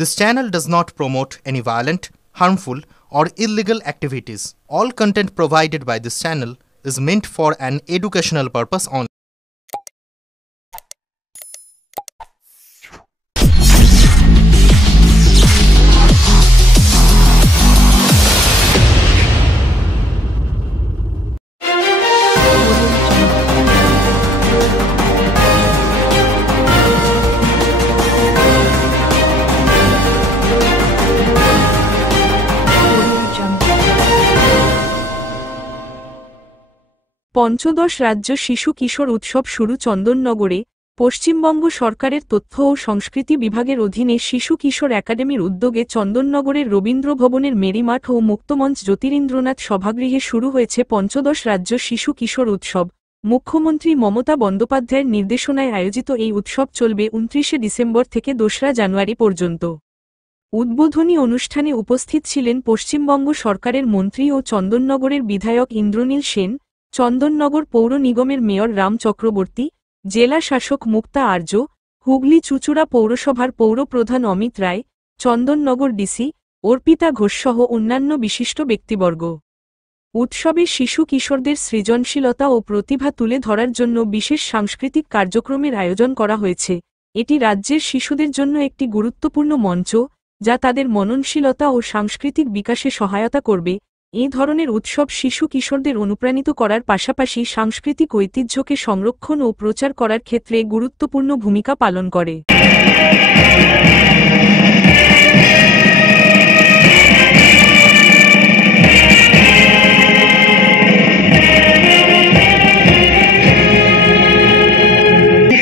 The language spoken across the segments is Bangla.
This channel does not promote any violent, harmful, or illegal activities. All content provided by this channel is meant for an educational purpose only. পঞ্চদশ রাজ্য শিশু কিশোর উৎসব শুরু চন্দননগরে। পশ্চিমবঙ্গ সরকারের তথ্য ও সংস্কৃতি বিভাগের অধীনে শিশু কিশোর একাডেমির উদ্যোগে চন্দননগরের রবীন্দ্র ভবনের মেরিমাঠ ও মুক্তমঞ্চ জ্যোতিরিন্দ্রনাথ সভাগৃহে শুরু হয়েছে পঞ্চদশ রাজ্য শিশু কিশোর উৎসব। মুখ্যমন্ত্রী মমতা বন্দ্যোপাধ্যায়ের নির্দেশনায় আয়োজিত এই উৎসব চলবে 29 ডিসেম্বর থেকে 2 জানুয়ারি পর্যন্ত। উদ্বোধনী অনুষ্ঠানে উপস্থিত ছিলেন পশ্চিমবঙ্গ সরকারের মন্ত্রী ও চন্দননগরের বিধায়ক ইন্দ্রনীল সেন, চন্দননগর পৌর নিগমের মেয়র রাম চক্রবর্তী, জেলা শাসক মুক্তা আর্য, হুগলি চুঁচুড়া পৌরসভার পৌর প্রধান অমিত রায়, চন্দননগর ডিসি অর্পিতা ঘোষসহ অন্যান্য বিশিষ্ট ব্যক্তিবর্গ। উৎসবে শিশু কিশোরদের সৃজনশীলতা ও প্রতিভা তুলে ধরার জন্য বিশেষ সাংস্কৃতিক কার্যক্রমের আয়োজন করা হয়েছে। এটি রাজ্যের শিশুদের জন্য একটি গুরুত্বপূর্ণ মঞ্চ, যা তাদের মননশীলতা ও সাংস্কৃতিক বিকাশে সহায়তা করবে। এই ধরনের উৎসব শিশু কিশোরদের অনুপ্রাণিত করার পাশাপাশি সাংস্কৃতিক ঐতিহ্যকে সংরক্ষণ ও প্রচার করার ক্ষেত্রে গুরুত্বপূর্ণ ভূমিকা পালন করে।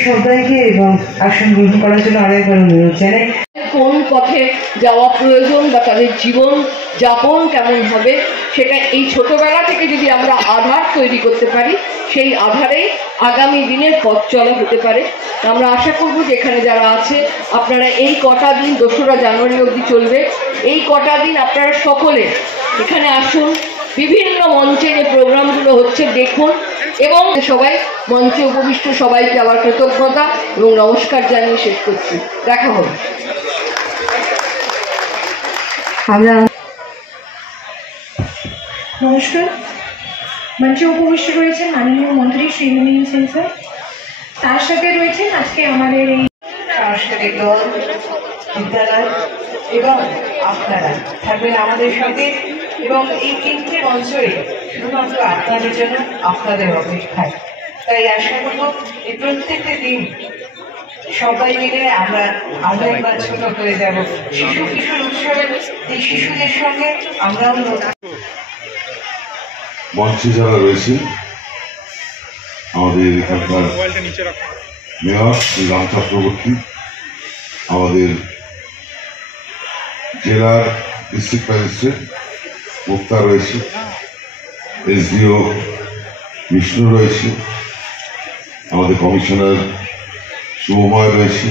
সবাইকে এবং আসন গ্রহণ করার জন্য আরেকবার অনুরোধ জানাই। কোন পথে যাওয়া প্রয়োজন বা তাদের জীবন যাপন কেমন হবে, সেটা এই ছোটবেলা থেকে যদি আমরা আধার তৈরি করতে পারি, সেই আধারেই আগামী দিনের পথ চলা হতে পারে। আমরা আশা করব যে এখানে যারা আছে আপনারা এই কটা দিন 2 জানুয়ারি অবধি চলবে, এই কটা দিন আপনারা সকলে এখানে আসুন, বিভিন্ন মঞ্চে যে প্রোগ্রামগুলো হচ্ছে দেখুন এবং সবাই মঞ্চে উপবিষ্ট সবাইকে আবার কৃতজ্ঞতা এবং নমস্কার জানিয়ে শেষ করছি। দেখা হবে। আমরা নমস্কার। মঞ্চে উপবিষ্ট রয়েছেন মাননীয় মন্ত্রী শ্রী ইন্দ্রনীল সেন স্যার, তার সাথে রয়েছেন আজকে আমাদের এই সাংস্কৃতিক দল, বিদ্যালয় এবং আপনারা থাকবেন আমাদের সাথে এবং এই 3টে মঞ্চই শুধুমাত্র আপনাদের জন্য, আপনাদের অপেক্ষায়। তাই আশা করব এই প্রত্যেকটা দিন সবাই মিলে আমরা একবার ছোট হয়ে যাব। শিশু কিশোর উৎসবের এই শিশুদের সঙ্গে আমরাও মঞ্চে যারা রয়েছে আমাদের এখানকার মেয়র শ্রী রাম চক্রবর্তী, আমাদের জেলার ডিস্ট্রিক্ট ম্যাজিস্ট্রেট মুক্তা রয়েছে, এসডিও বিষ্ণু রয়েছে, আমাদের কমিশনার শুভময় রয়েছে,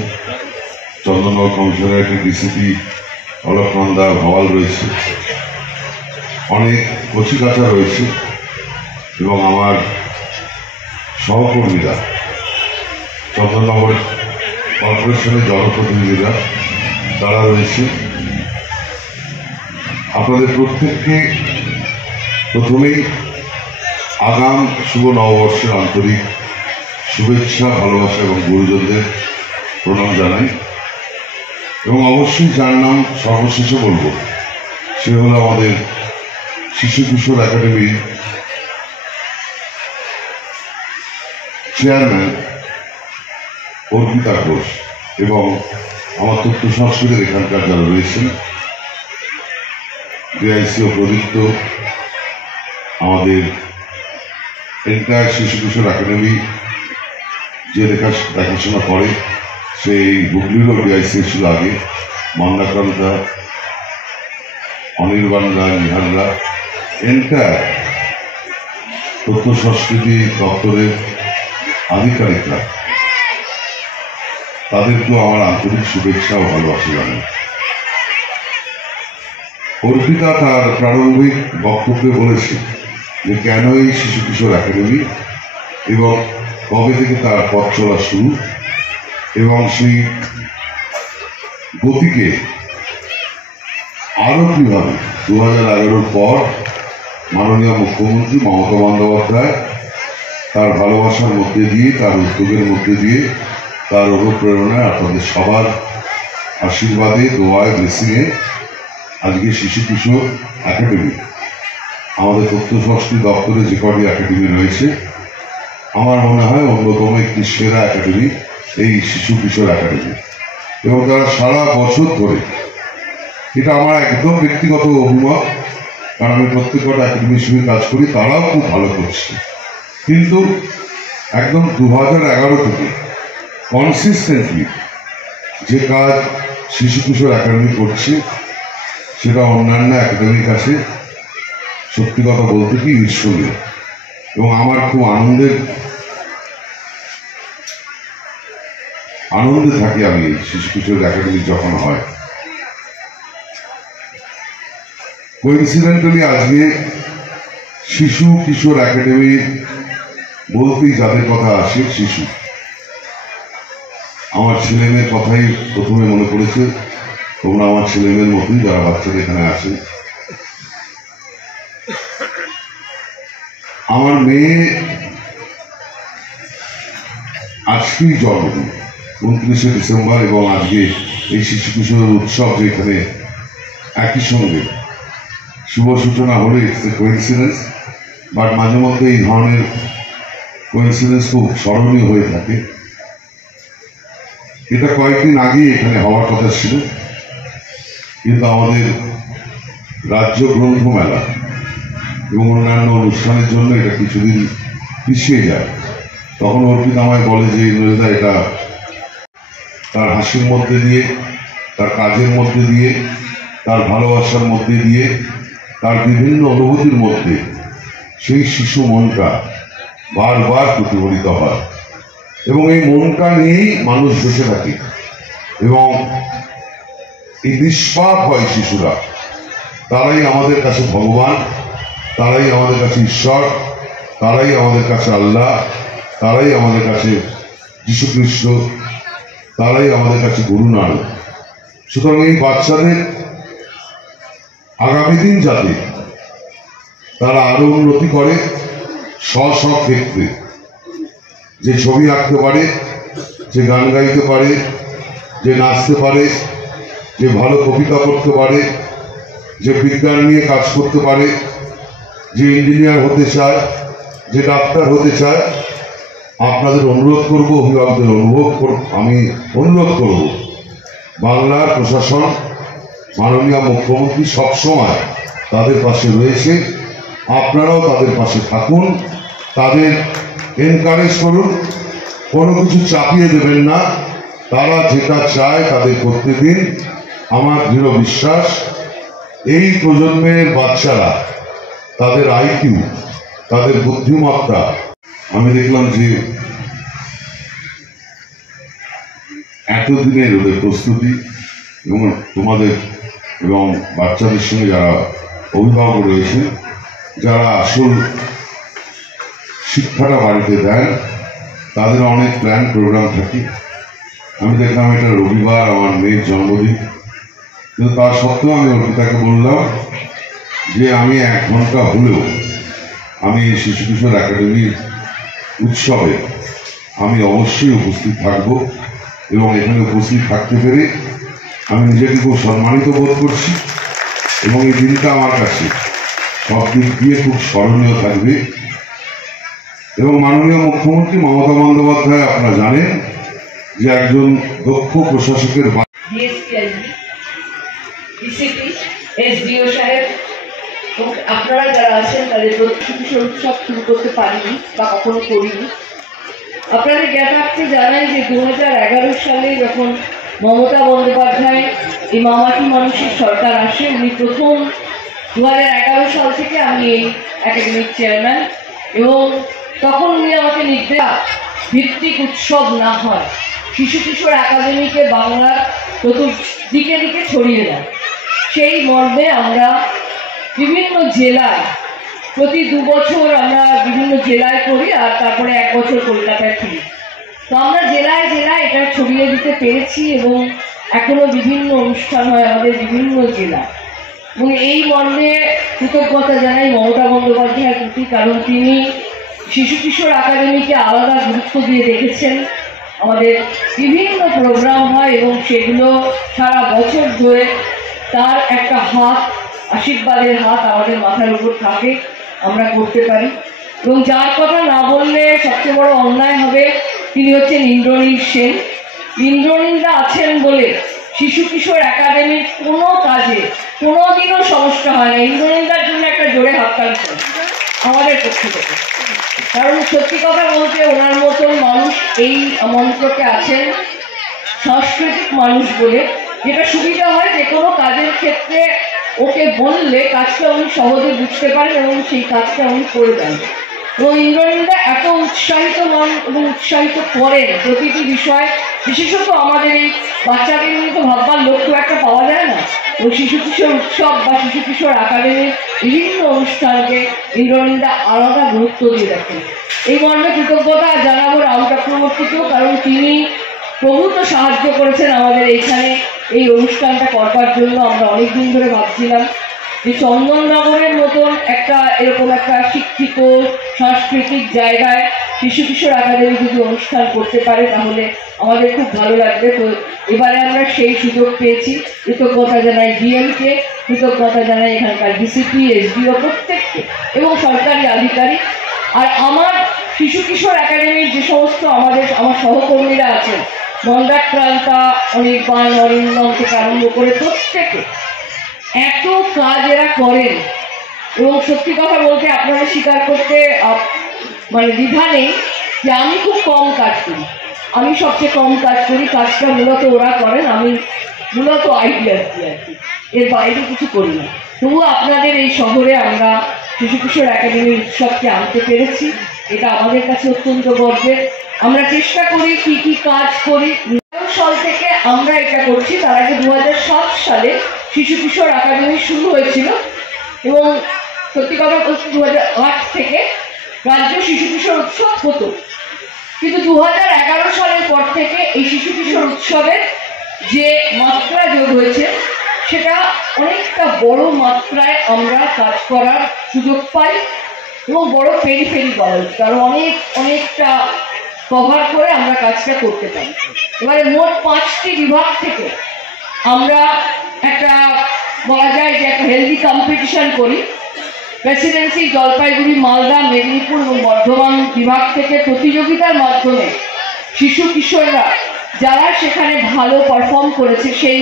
চন্দননগর কমিশনারেটের ডিসিপি অলকনন্দা ভাওয়াল রয়েছে, অনেক কচিকাঁচা রয়েছে এবং আমার সহকর্মীরা, চন্দননগর কর্পোরেশনের জনপ্রতিনিধিরা তারা রয়েছে। আপনাদের প্রত্যেককে প্রথমেই আগাম শুভ নববর্ষের আন্তরিক শুভেচ্ছা, ভালোবাসা এবং গুরুজনদের প্রণাম জানাই। এবং অবশ্যই যার নাম সর্বশেষে বলবো সে হল আমাদের শিশু কিশোর একাডেমির চেয়ারম্যান অর্পিতা ঘোষ এবং আমার তথ্য সংস্কৃতির এখানকার যারা রয়েছেন, ডিআইসি ও প্রদীপ্ত, আমাদের এন্টায়ার শিশু কিশোর একাডেমি যে দেখাশোনা করে, সেই হুগলিরও ডিআইসি ছিল আগে, মন্দাকান্তা, অনির্বাণরা, নিহাররা, এন্টায়ার তথ্য সংস্কৃতি দপ্তরের আধিকারিকরা, তাদেরকেও আমার আন্তরিক শুভেচ্ছা ও ভালোবাসা জানাই। অর্পিতা তার প্রারম্ভিক বক্তব্যে বলেছে যে কেন এই শিশু কিশোর একাডেমি এবং কবে থেকে তার পথ চলা শুরু এবং সেই গতিকে আরো কিভাবে 2011 পর মাননীয় মুখ্যমন্ত্রী মমতা বন্দ্যোপাধ্যায় তার ভালোবাসার মধ্যে দিয়ে, তার উদ্যোগের মধ্যে দিয়ে, তার অনুপ্রেরণায়, আপনাদের সবার আশীর্বাদে, দোয়ায়, ব্লেসিংয়ে আজকে শিশু কিশোর একাডেমি, আমাদের তথ্য সংস্কৃতি দপ্তরে যে কটি একাডেমি রয়েছে, আমার মনে হয় অন্যতম একটি সেরা একাডেমি এই শিশু কিশোর একাডেমি। এবং তারা সারা বছর ধরে, এটা আমার একদম ব্যক্তিগত অভিমত, কারণ আমি প্রত্যেকটা একাডেমির সঙ্গে কাজ করি, তারাও খুব ভালো করছে, কিন্তু একদম 2011 থেকে কনসিস্টেন্টলি যে কাজ শিশু কিশোর একাডেমি করছে, সেটা অন্যান্য একাডেমির কাছে সত্যি কথা বলতে কি ঈর্ষণীয়। এবং আমার খুব আনন্দে থাকি আমি শিশু কিশোর একাডেমি যখন হয়। কোইন্সিডেন্টালি আজকে শিশু কিশোর একাডেমি বলতেই যাদের কথা আসে শিশু, আমার ছেলে মেয়ের কথাই প্রথমে মনে পড়েছে। তোমরা আমার ছেলে মেয়ের মতোই, যারা বাচ্চারা এখানে আসে। আমার মেয়ে আজকেই জন্মদিন, 29শে ডিসেম্বর, এবং আজকে এই শিশু কিশোর উৎসব যে এখানে একই সঙ্গে শুভ সূচনা হলে ইটস এ কোইন্সিডেন্স, বাট মাঝে মধ্যে এই ধরনের কোইন্সিডেন্স খুব স্মরণীয় হয়ে থাকে। এটা কয়েকদিন আগেই এখানে হওয়ার কথা ছিল, কিন্তু আমাদের রাজ্য গ্রন্থ মেলা এবং অন্যান্য অনুষ্ঠানের জন্য এটা কিছুদিন পিছিয়ে যায়। তখন অর্পিত আমায় বলে যে ইন্দ্রদা, এটা তার হাসির মধ্যে দিয়ে, তার কাজের মধ্যে দিয়ে, তার ভালোবাসার মধ্যে দিয়ে, তার বিভিন্ন অনুভূতির মধ্যে সেই শিশু মনটা বারবার প্রতিফলিত হয়, এবং এই মনটা নিয়েই মানুষ বেঁচে থাকে। এবং এই নিষ্পাপ হয় শিশুরা, তারাই আমাদের কাছে ভগবান, তারাই আমাদের কাছে ঈশ্বর, তারাই আমাদের কাছে আল্লাহ, তারাই আমাদের কাছে যীশু খ্রিস্ট, তারাই আমাদের কাছে গুরু নানক। সুতরাং এই বাচ্চাদের আগামী দিন যাতে তারা আরো উন্নতি করে, স্ব ক্ষেত্রে, যে ছবি আঁকতে পারে, যে গান গাইতে পারে, যে নাচতে পারে, যে ভালো কবিতা পড়তে পারে, যে বিজ্ঞান নিয়ে কাজ করতে পারে, যে ইঞ্জিনিয়ার হতে চায়, যে ডাক্তার হতে চায়, আপনাদের অনুরোধ করব, অভিভাবকদের আমি অনুরোধ করব, বাংলার প্রশাসন, মাননীয় মুখ্যমন্ত্রী সবসময় তাদের পাশে রয়েছে, আপনারাও তাদের পাশে থাকুন, তাদের এনকারেজ করুন, কোনো কিছু চাপিয়ে দেবেন না, তারা যেটা চায় তাদের করতে দিন। আমার দৃঢ় বিশ্বাস এই প্রজন্মের বাচ্চারা, তাদের আইকিউ, তাদের বুদ্ধিমত্তা, আমি দেখলাম যে এতদিনের ওদের প্রস্তুতি, এবং তোমাদের এবং বাচ্চাদের সঙ্গে যারা অভিভাবক রয়েছে, যারা আসল শিক্ষাটা বাড়িতে দেন, তাদের অনেক প্ল্যান প্রোগ্রাম থাকে। আমি দেখলাম এটা রবিবার আমার মেয়ের জন্মদিন, কিন্তু তা সত্ত্বেও আমি অর্পিতাকে বললাম যে আমি 1 ঘন্টা হলেও আমি এই শিশু কিশোর একাডেমির উৎসবে আমি অবশ্যই উপস্থিত থাকব, এবং এখানে উপস্থিত থাকতে পেরে আমি নিজেকে খুব সম্মানিত বোধ করছি, এবং এই দিনটা আমার কাছে সব দিক দিয়ে খুব স্মরণীয় থাকবে। এবং মাননীয় মুখ্যমন্ত্রী মমতা বন্দ্যোপাধ্যায়, আপনারা জানেন যে একজন দক্ষ প্রশাসকের আপনারা যারা আছেন তাদের কিশোর উৎসব শুরু করতে পারিনি বা কখনো করিনি। আপনাদের জ্ঞাতার্থে জানাই যে 2011 সালে যখন মমতা বন্দ্যোপাধ্যায় এই মামাটি মানুষের সরকার আসে, উনি প্রথম 2011 সাল থেকে আমি এই একাডেমির চেয়ারম্যান, এবং তখন উনি আমাকে নির্দেশ ভিত্তিক উৎসব না হয়, শিশু কিশোর একাডেমিকে বাংলার চতুর্দিকে দিকে ছড়িয়ে দেয়। সেই মর্মে আমরা বিভিন্ন জেলায় প্রতি 2 বছর আমরা বিভিন্ন জেলায় করি, আর তারপরে 1 বছর কলকাতায় ফিরি। তো আমরা জেলায় জেলায় এটা ছড়িয়ে দিতে পেরেছি, এবং এখনো বিভিন্ন অনুষ্ঠান হয় আমাদের বিভিন্ন জেলায়। এবং এই মর্মে কৃতজ্ঞতা জানাই মমতা বন্দ্যোপাধ্যায়ের প্রতি, কারণ তিনি শিশু কিশোর একাডেমিকে আলাদা গুরুত্ব দিয়ে দেখেছেন। আমাদের বিভিন্ন প্রোগ্রাম হয় এবং সেগুলো সারা বছর ধরে তার একটা হাত, আশীর্বাদের হাত আমাদের মাথার উপর থাকে, আমরা করতে পারি। এবং যার কথা না বললে সবচেয়ে বড় অন্যায় হবে, তিনি হচ্ছেন ইন্দ্রনীল সেন। ইন্দ্রনীলদা আছেন বলে শিশু কিশোর একাডেমির কোনো কাজে কোনোদিনও সমস্যা হয় না। ইন্দ্রনীলদার জন্য একটা জোরে হাততালি চাই আমাদের পক্ষ থেকে, কারণ সত্যি কথা বলতে ওনার মতন মানুষ এই মন্ত্রকে আছেন সাংস্কৃতিক মানুষ বলে, যেটা সুবিধা হয় যে কোনো কাজের ক্ষেত্রে ওকে বললে কাজটা উনি সহজে বুঝতে পারেন এবং সেই কাজটা উনি করে দেন। এবং ইন্দ্রনীলদা এত উৎসাহিত মন এবং উৎসাহিত করেন প্রতিটি বিষয়, বিশেষত আমাদের এই বাচ্চাদের নিয়ে তো ভাববার লক্ষ্য একটা পাওয়া যায় না। এবং শিশু কিশোর উৎসব বা শিশু কিশোর একাডেমির বিভিন্ন অনুষ্ঠানকে ইন্দ্রনীলদা আলাদা গুরুত্ব দিয়ে রাখেন। এই মর্মে কৃতজ্ঞতা জানাবো রাম চক্রবর্তীকেও, কারণ তিনি প্রভূত সাহায্য করেছেন আমাদের এইখানে এই অনুষ্ঠানটা করবার জন্য। আমরা অনেকদিন ধরে ভাবছিলাম যে চন্দননগরের মতন একটা এরকম একটা শিক্ষিত সাংস্কৃতিক জায়গায় শিশু কিশোর একাডেমি যদি অনুষ্ঠান করতে পারে তাহলে আমাদের খুব ভালো লাগবে। তো এবারে আমরা সেই সুযোগ পেয়েছি। কৃতজ্ঞতা জানাই ডিএমকে, কৃতজ্ঞতা জানাই এখানকার ডিসিপি, এসডিও প্রত্যেককে এবং সরকারি আধিকারিক। আর আমার শিশু কিশোর একাডেমির যে সমস্ত আমার সহকর্মীরা আছেন, মন্দাক্রান্তা, অনির্বাণ, অরিন্দম থেকে আরম্ভ করে প্রত্যেকে এত কাজ এরা করেন। এবং সত্যি কথা বলতে আপনারা স্বীকার করতে মানে দ্বিধা নেই যে আমি খুব কম কাজ করি, আমি সবচেয়ে কম কাজ করি। কাজটা মূলত ওরা করেন, আমি মূলত আইডিয়া দিই আর কি, এর বাইরে কিছু করি না। তবুও আপনাদের এই শহরে আমরা শিশু কিশোর একাডেমির উৎসবকে আনতে পেরেছি, এটা আমাদের কাছে অত্যন্ত গর্বের। আমরা চেষ্টা করি কি কি কাজ করি। ২০০০ সাল থেকে আমরা এটা করছি, তার আগে ২০০৭ সালে শিশু কিশোর একাডেমি শুরু হয়েছিল এবং সত্যি কথা বলছি ২০০৮ থেকে রাজ্য শিশু কিশোর উৎসব হতো। কিন্তু ২০১১ সালের পর থেকে এই শিশু কিশোর উৎসবের যে মাত্রা যোগ হয়েছে সেটা অনেকটা বড় মাত্রায় আমরা কাজ করার সুযোগ পাই এবং বড় পেরিফেরি বলা, কারণ অনেকটা কভার করে আমরা কাজটা করতে পারি। এবারে মোট ৫টি বিভাগ থেকে আমরা একটা বলা যায় যে একটা হেলদি কম্পিটিশন করি। প্রেসিডেন্সি, জলপাইগুড়ি, মালদা, মেদিনীপুর এবং বর্ধমান বিভাগ থেকে প্রতিযোগিতার মাধ্যমে শিশু কিশোররা যারা সেখানে ভালো পারফর্ম করেছে সেই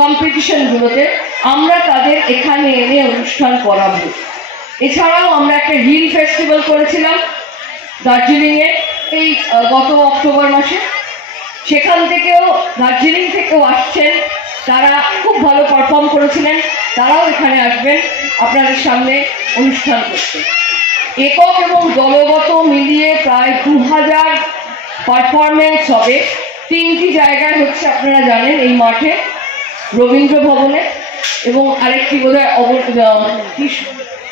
কম্পিটিশনগুলোতে আমরা তাদের এখানে এনে অনুষ্ঠান করাবো। এছাড়াও আমরা একটা হিল ফেস্টিভ্যাল করেছিলাম দার্জিলিংয়ে এই গত অক্টোবর মাসে। সেখান থেকেও দার্জিলিং থেকেও আসছেন, তারা খুব ভালো পারফর্ম করেছিলেন, তারাও এখানে আসবেন আপনাদের সামনে অনুষ্ঠান করতে। একক এবং দলগত মিলিয়ে প্রায় ২০০০ পারফরমেন্স হবে। ৩টি জায়গায় হচ্ছে আপনারা জানেন, এই মাঠে, রবীন্দ্র ভবনে এবং আরেকটি বোধহয়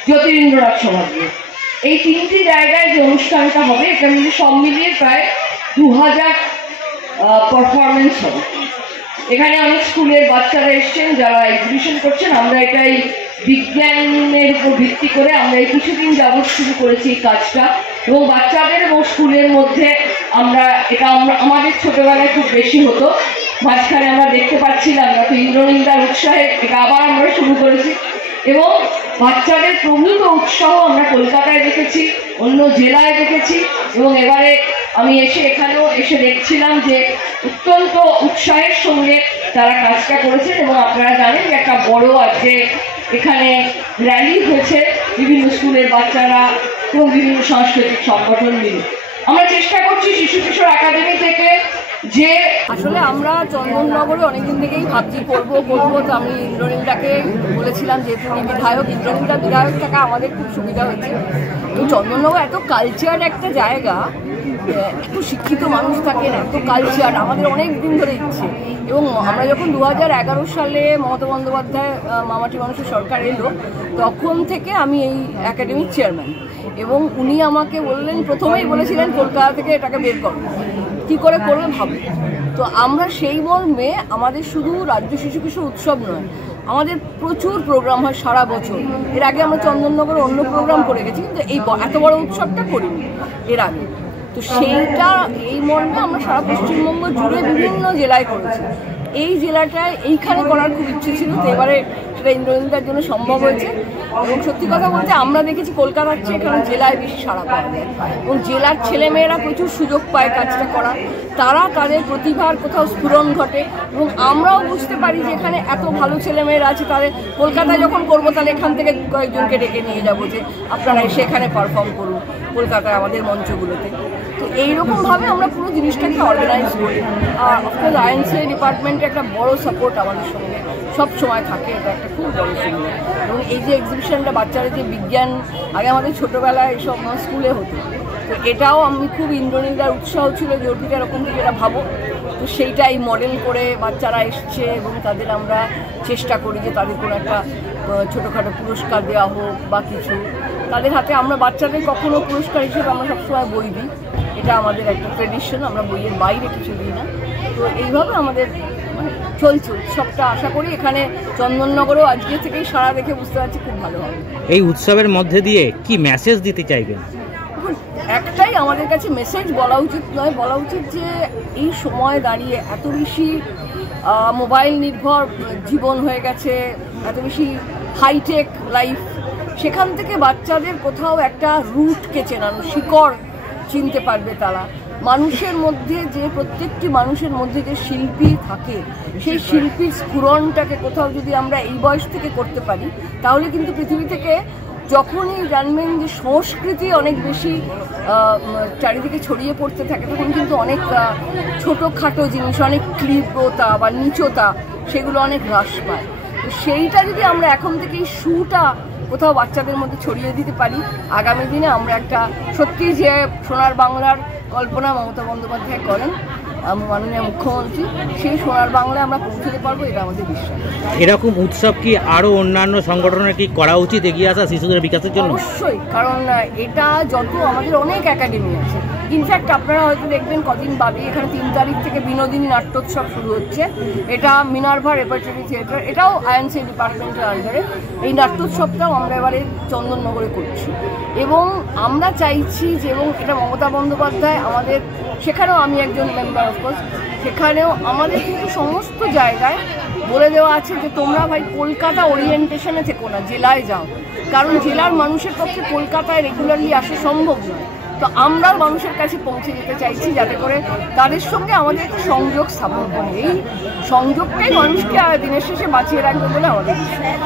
জ্যোতিরিন্দ্রনাথ সভাগৃহে। এই 3টি জায়গায় যে অনুষ্ঠানটা হবে এটা সব মিলিয়ে প্রায় ২০০০ পারফরমেন্স হবে। এখানে অনেক স্কুলের বাচ্চারা এসছেন যারা এক্সিবিশন করছেন। আমরা এটাই বিজ্ঞানের উপর ভিত্তি করে আমরা এই কিছুদিন যাবৎ শুরু করেছি এই কাজটা, এবং বাচ্চাদের এবং স্কুলের মধ্যে এটা আমাদের ছোটবেলায় খুব বেশি হতো, মাঝখানে আমরা দেখতে পাচ্ছিলাম না, তো ইন্দ্রনীলদার উৎসাহে এটা আবার আমরা শুরু করেছি। এবং বাচ্চাদের প্রভূত উৎসাহ আমরা কলকাতায় দেখেছি, অন্য জেলায় দেখেছি, এবং এবারে আমি এখানেও এসে দেখছিলাম যে অত্যন্ত উৎসাহের সঙ্গে তারা কাজটা করেছেন। এবং আপনারা জানেন যে একটা বড় আজকে এখানে র্যালি হয়েছে বিভিন্ন স্কুলের বাচ্চারা এবং বিভিন্ন সাংস্কৃতিক সংগঠন মিলে। আমরা চেষ্টা করছি শিশু কিশোর একাডেমি থেকে যে আসলে আমরা চন্দননগরে অনেকদিন থেকেই ভাবছি করবো। তো আমি ইন্দ্রনীলদাকে বলেছিলাম যে তুমি বিধায়ক, ইন্দ্রনীলদা বিধায়ক থাকা আমাদের খুব সুবিধা হয়েছে। তো চন্দননগর এত কালচার একটা জায়গা, এত শিক্ষিত মানুষ থাকেন, এত কালচার, আমাদের অনেক দিন ধরে ইচ্ছে। এবং আমরা যখন ২০১১ সালে মমতা বন্দ্যোপাধ্যায় মামাটি মানুষের সরকার এলো, তখন থেকে আমি এই একাডেমির চেয়ারম্যান, এবং উনি আমাকে বললেন, প্রথমেই বলেছিলেন কলকাতা থেকে এটাকে বের করো, কী করে করবে ভাবো। তো তো আমরা সেই মর্মে আমাদের শুধু রাজ্য শিশু কিশোর উৎসব নয়, আমাদের প্রচুর প্রোগ্রাম হয় সারা বছর। এর আগে আমরা চন্দননগরে অন্য প্রোগ্রাম করে গেছি, কিন্তু এই এত বড় উৎসবটা করিনি এর আগে। তো সেইটা এই মর্মে আমরা সারা পশ্চিমবঙ্গ জুড়ে বিভিন্ন জেলায় করেছি। এই জেলাটায় এইখানে করার খুব ইচ্ছে ছিল, তো এবারে সেটা ইন্দ্রনীলদার জন্য সম্ভব হয়েছে। এবং সত্যি কথা বলতে আমরা দেখেছি কলকাতার চেয়ে এখানে জেলায় বেশি সাড়া পাওয়া যায়, এবং জেলার ছেলেমেয়েরা প্রচুর সুযোগ পায় কাজটা করার, তারা তাদের প্রতিভার কোথাও স্ফুরণ ঘটে, এবং আমরাও বুঝতে পারি যে এখানে এত ভালো ছেলেমেয়েরা আছে, তাদের কলকাতায় যখন করবো তাহলে এখান থেকে কয়েকজনকে ডেকে নিয়ে যাবো যে আপনারা এসে এখানে পারফর্ম করুন কলকাতায় আমাদের মঞ্চগুলোতে। তো এইরকমভাবে আমরা পুরো জিনিসটাকে অর্গানাইজ করি। আর অফকোর্স আইএনসিআই ডিপার্টমেন্টে একটা বড় সাপোর্ট আমাদের সঙ্গে সব সময় থাকে, এটা একটা খুব বড় সুবিধা। এবং এই যে এক্সিবিশনটা বাচ্চারা যে বিজ্ঞান, আগে আমাদের ছোটোবেলায় এসব স্কুলে হতো, তো এটাও আমি খুব ইন্দ্রনীলদার উৎসাহ ছিল যে অর্পিতা এরকম কিছু এটা ভাবো। তো সেইটাই মডেল করে বাচ্চারা এসছে, এবং তাদের আমরা চেষ্টা করি যে তাদের কোনো একটা ছোটোখাটো পুরস্কার দেওয়া হোক বা কিছু তাদের হাতে। আমরা বাচ্চাদের কখনো পুরস্কার হিসেবে আমরা সবসময় বই দিই, এটা আমাদের একটা ট্রেডিশন, আমরা বইয়ের বাইরে কিছু দিই না। তো এইভাবে আমাদের মানে চলছে উৎসবটা। আশা করি এখানে চন্দননগরেও আজকে থেকেই সারা দেখে বুঝতে পারছি খুব ভালো হবে। এই উৎসবের মধ্যে দিয়ে কি মেসেজ দিতে চাইবেন? একটাই আমাদের কাছে মেসেজ বলা উচিত নয়, বলা উচিত যে এই সময় দাঁড়িয়ে এত বেশি মোবাইল নির্ভর জীবন হয়ে গেছে, এত বেশি হাইটেক লাইফ, সেখান থেকে বাচ্চাদের কোথাও একটা রুটকে চেনানো, শিকড় চিনতে পারবে তারা। মানুষের মধ্যে যে প্রত্যেকটি মানুষের মধ্যে যে শিল্পী থাকে, সেই শিল্পীর স্ফুরণটাকে কোথাও যদি আমরা এই বয়স থেকে করতে পারি, তাহলে কিন্তু পৃথিবী থেকে যখনই জানবেন যে সংস্কৃতি অনেক বেশি চারিদিকে ছড়িয়ে পড়তে থাকে, তখন কিন্তু অনেক ছোটোখাটো জিনিস, অনেক ক্লিব্রতা বা নিচতা, সেগুলো অনেক হ্রাস পায়। তো সেইটা যদি আমরা এখন থেকে এই শুটা কোথাও বাচ্চাদের মধ্যে ছড়িয়ে দিতে পারি, আগামী দিনে আমরা একটা সত্যি যে সোনার বাংলার কল্পনা মমতা বন্দ্যোপাধ্যায় করেন মাননীয় মুখ্যমন্ত্রী, সেই সোনার বাংলায় আমরা পৌঁছতে পারবো, এটা আমাদের বিশ্বাস। এরকম উৎসব কি আরো অন্যান্য সংগঠনের কি করা উচিত এগিয়ে আসা শিশুদের বিকাশের জন্য? অবশ্যই, কারণ এটা যত আমাদের অনেক একাডেমি আছে। ইনফ্যাক্ট আপনারা হয়তো দেখবেন কদিন বাদে এখানে 3 তারিখ থেকে বিনোদিনী নাট্যোৎসব শুরু হচ্ছে। এটা মিনার্ভা রেপার্টরি থিয়েটার, এটাও আইএনসিআই ডিপার্টমেন্টের আন্ডারে। এই নাট্যোৎসবটাও আমরা এবারে চন্দননগরে করছি, এবং আমরা চাইছি যে, এবং এটা মমতা বন্দ্যোপাধ্যায় আমাদের, সেখানেও আমি একজন মেম্বার অফকোর্স, সেখানেও আমাদের কিন্তু সমস্ত জায়গায় বলে দেওয়া আছে যে তোমরা ভাই কলকাতা ওরিয়েন্টেশনে থেকো না, জেলায় যাও, কারণ জেলার মানুষের পক্ষে কলকাতায় রেগুলারলি আসা সম্ভব নয়। তো আমরা মানুষের কাছে পৌঁছে যেতে চাইছি, যাতে করে তাদের সঙ্গে আমাদের একটা সংযোগ স্থাপন করে। এই সংযোগটাই মানুষকে দিনের শেষে বাঁচিয়ে রাখবে বলে আমাদের বিশ্বাস।